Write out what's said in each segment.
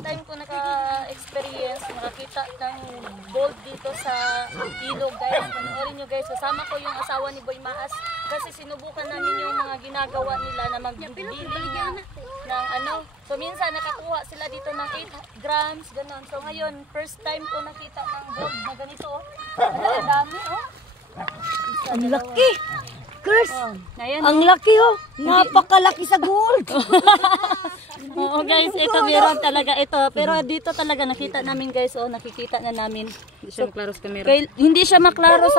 first time ko naka-experience, nakakita ng gold dito sa ilog guys. Panoorin nyo guys, kasama ko yung asawa ni Boy Maas kasi sinubukan namin yung mga ginagawa nila na magbibiling ng ano. So minsan nakakuha sila dito ng 8 grams, ganun. So ngayon, first time ko nakita ng gold na ganito oh. Ang dami oh. Ang laki! Curse! Ayan, ang laki oh! Napakalaki sa gold! Oo guys, ito meron talaga ito. Pero dito talaga nakita namin guys, oh, nakikita na namin. Hindi siya maklaro sa camera. Hindi siya maklaro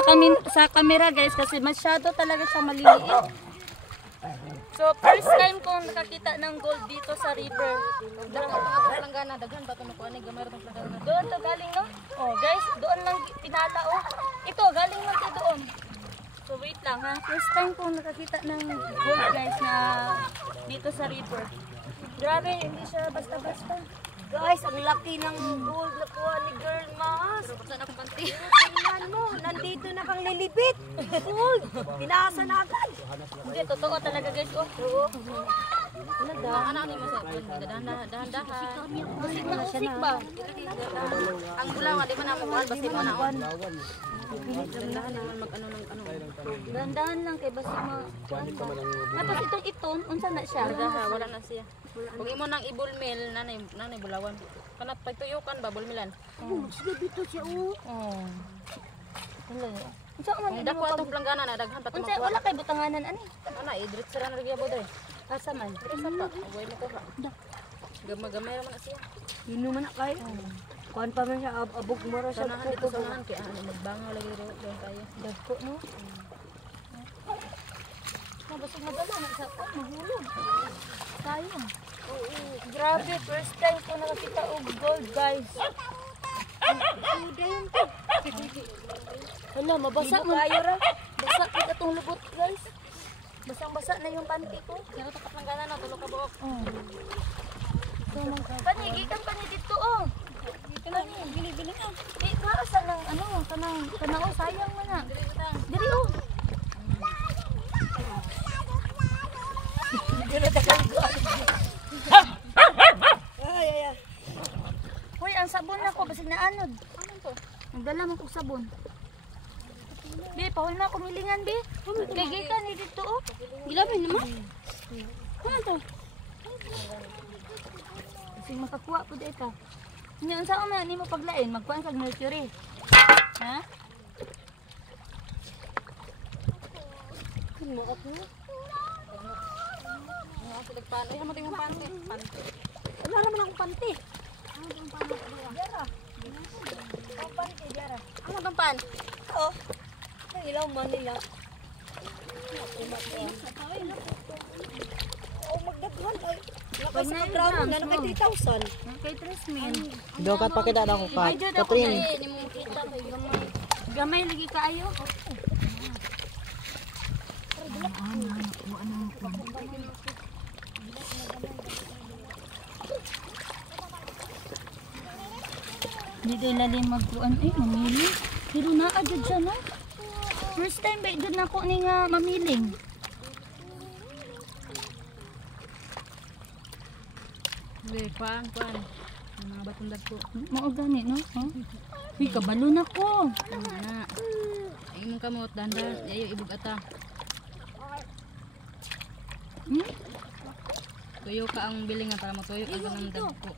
sa camera guys kasi masyado talaga siya maliliit. So first time kong nakakita ng gold dito sa river. Langgana, daghan ba ito nakuha ni gamay rin langgana. Doon to galing no? Oh guys, doon lang tinata oh. Ito galing lang to doon. So wait lang ha. First time kong nakakita ng gold guys na dito sa river. Grabe, hindi siya basta-basta. Guys, ang laki ng gold na kuha ni Girl Maas. Pero saan akong panty? Tingnan mo, nandito na kang lilipit. Gold! Pinasa na agad. Hindi, totoo talaga guys. Oh. Ano ni mo sa dahan-dahan. Musik ba? Ang bulawan, di ba na makuha? Basta mo na on. Dahan-dahan naman mag-ano ng ano. Dahan-dahan lang kay basta tapos itong iton, unsa na siya? Wala na siya. Kung imo nang ibulmil, nanay bulawan. Kanat pagtuyukan ba, bulmilan? Sige dito siya oh. Oh. Wala. Unsa man Ang dako atong planggana na, daghan pa unsa wala kay butanganan ani? Ana, idrit sila na nagyabo dai. Asa man? Isa pa, away mo ko ha. Gamay raman na siya. Yun naman na kayo. Kuhan pa man siya, abog mo ra siya. Sanahan dito sanahan kay magbangaw lagi ro doon tayo. Dagko no. Mabasog madala na sa mahulog. Sayang. Grabe, first time ko nakakita og gold guys. Hala, mabasa mo kayo ra. Basa kita tong lubot guys. Basang-basa na yung panty ko. Pero tapat ng gana na tulo ka buok. Panigi kan pani dito oh. Dito na ni, bili-bili ka. Eh, nasa lang ano, kanang sayang man na. Diri oh. Ay. Hoy, ang sabon na ko basig na anod. Ano to? Nagdala man kog sabon. Bi, pahol na ako milingan, bi. Kay gikan ni dito oh. Gilabay naman. Ano to? Kasi makakuha po dito. Nya unsa man nimo paglain, magkuan kag mercury. Ha? Kuno ako. Ay, mo tingong panty. Wala naman akong panty. Dara. Ang panty dara. Ano tong pan? Oh. Ang ilaw man nila. Oh, magdaghan ay. Nakay sa ground na nakay 3,000. Kay Tresmin. Dokat pa kita ako pa. Katrin. Ni mo kita kay gamay. Gamay lagi kaayo. Dito ilalim magkuan ay mamili. Pero naadjud siya no. First time ba jud nako ni nga mamiling. Kuan. Mga batong dagko. Mao gani no. Uy, kabalo na ko. Ana. Ay mong kamot dandan, ayo ibug ata. Tuyo ka ang bilingan para matuyo ka ng dagko.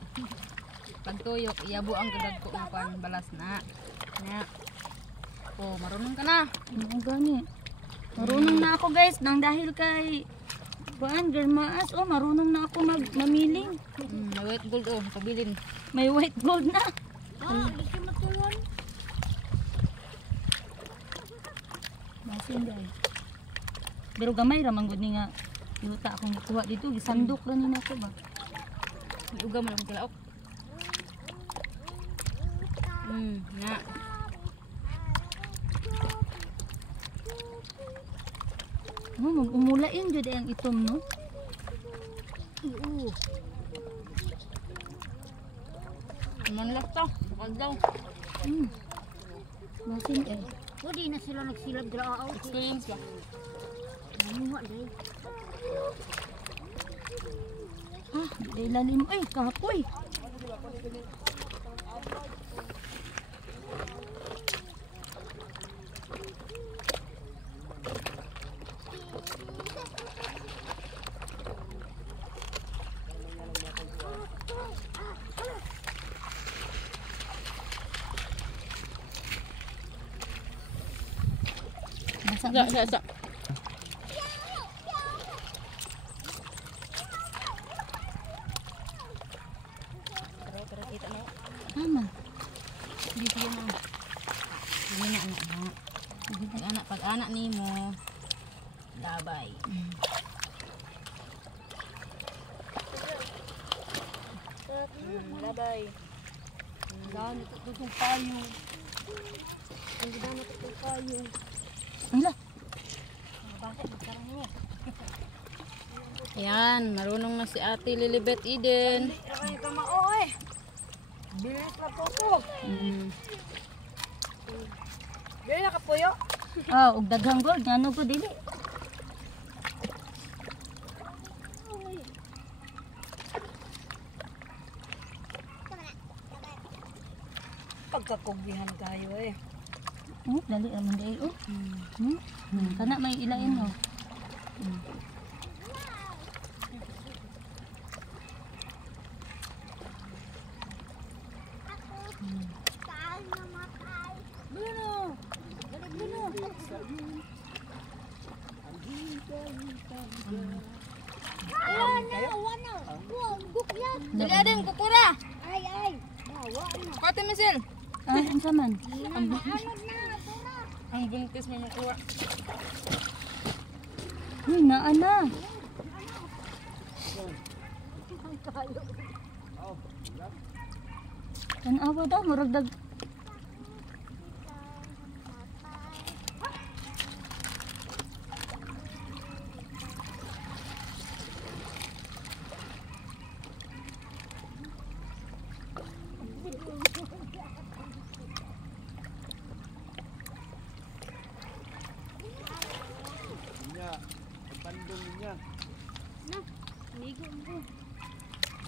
Pag tuyo, iyabo ang dagko ng kuan balas na. Na. Oh, marunong ka na. Mao gani. Marunong na ako guys nang dahil kay kuan Girl Maas oh marunong na ako mamiling. May white gold oh, pabilin. May white gold na. Gusto mo tulon? Masin guys. Pero gamay ra man gud ni nga yuta akong gikuha dito, gisandok ra ni nako ba. Uga mo lang kilaok. Na. Oh, mag-umulain jud ang itom no. Oo. Manlak to, bukal daw. Masin eh. Pwede na sila nagsilab draaw. Experience ba? Namuha day. Ah, di lalim ay kapoy. Sa. Mama. Dito yan na. Hindi na anak. Pag-anak ni mo. Labay. Labay. Dami tututong payo. Hindi na tututong payo. Ala. Ayan, marunong na si Ate Lilibet Eden. Ay, kamao eh. Bilis na po ko. Dili na kapuyo. Ah, ug daghang gold ngano ko dili. Pagkakugihan kayo eh. Dali naman dai oh. Kana may ilain oh. Dali adem kukura. Pati misil. Ah, unsa man? Ang buntis mo makuha. Uy, naa na. Tanawa daw, murag dag.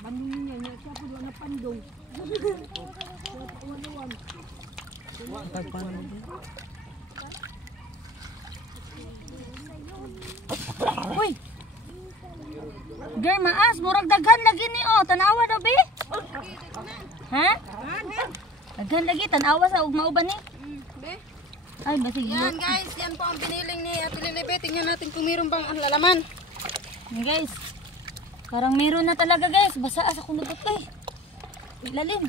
Banding niya niya siya po na pandong. Uy. Gay maas, murag daghan lagi ni oh, tanawa daw be? Ha? Daghan lagi tanawa sa ug mauban ni. Ay, basig. Yan guys, yan po ang biniling ni Ate Lilibet. Tingnan natin kung mayroon bang ang lalaman. Yan guys. Parang meron na talaga guys. Basa sa kulubot kay. Ilalim.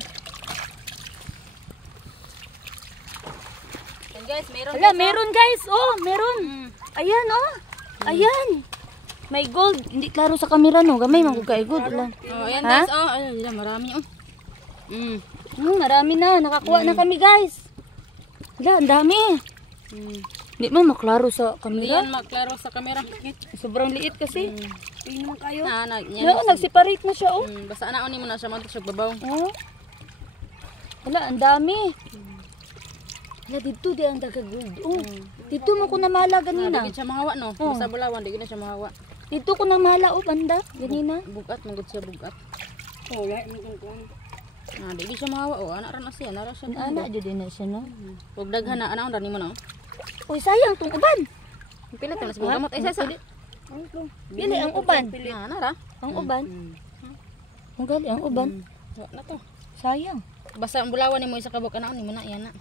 Yan guys, mayroon. Hala, meron guys. Oh, meron. Ayan oh. Ayan. May gold. Hindi klaro sa camera no. Gamay man ko kay gold. Ulan. Oh, ayan Ha? guys. Oh, ayun, yan, marami oh. Marami na. Nakakuha na kami guys. Hala, ang dami. Hindi man maklaro sa Hindi camera. yan maklaro sa camera. Sobrang liit kasi. Inom kayo. Yan. Hala, nagseparate na siya oh. Basta anak ni mo na siya man siya babaw. Oh. Hala, ang dami. Hala, dito di ang daga-gold. Oh. Dito mo ko namala ganina. Di siya mahawa no. Oh. Basta bulawan, di na siya mahawa. Dito ko namala oh, banda. Ganina. Bugat, manggod siya bugat. Oh, lahat mo kung Di siya mahawa oh. Anak ra na siya, nara siya. Ana, dyan din na siya no. Huwag daghan na, anak ra nimo no. Uy, sayang tong uban. Pilit na sa gamot ay sa. Pili ang uban. Nara. Ang uban. Ang gali, ang uban. Wa na to. Sayang. Basta ang bulawan nimo isa ka buk anak nimo na yan na.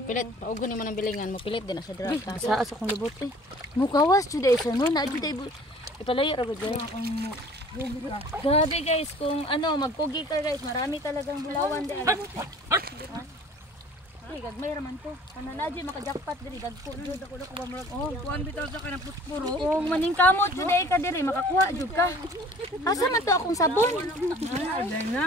Mapilit, paugo nimo ng bilingan, mapilit din na siya dira. Sa sa kong lubot eh. Mukawas jud ay sa no, na jud ay ipalayo ra ba guys. Grabe guys, kung ano magpugi ka guys, marami talagang bulawan di ay. Ay, gagmay raman to. Ano na jud maka-jackpot diri dagko jud ako na ko ba murag. Oh, kuan bitaw sa kanang putpuro. kung maningkamot jud ay ka diri makakuha jud ka. Asa man to akong sabon? Ay, na.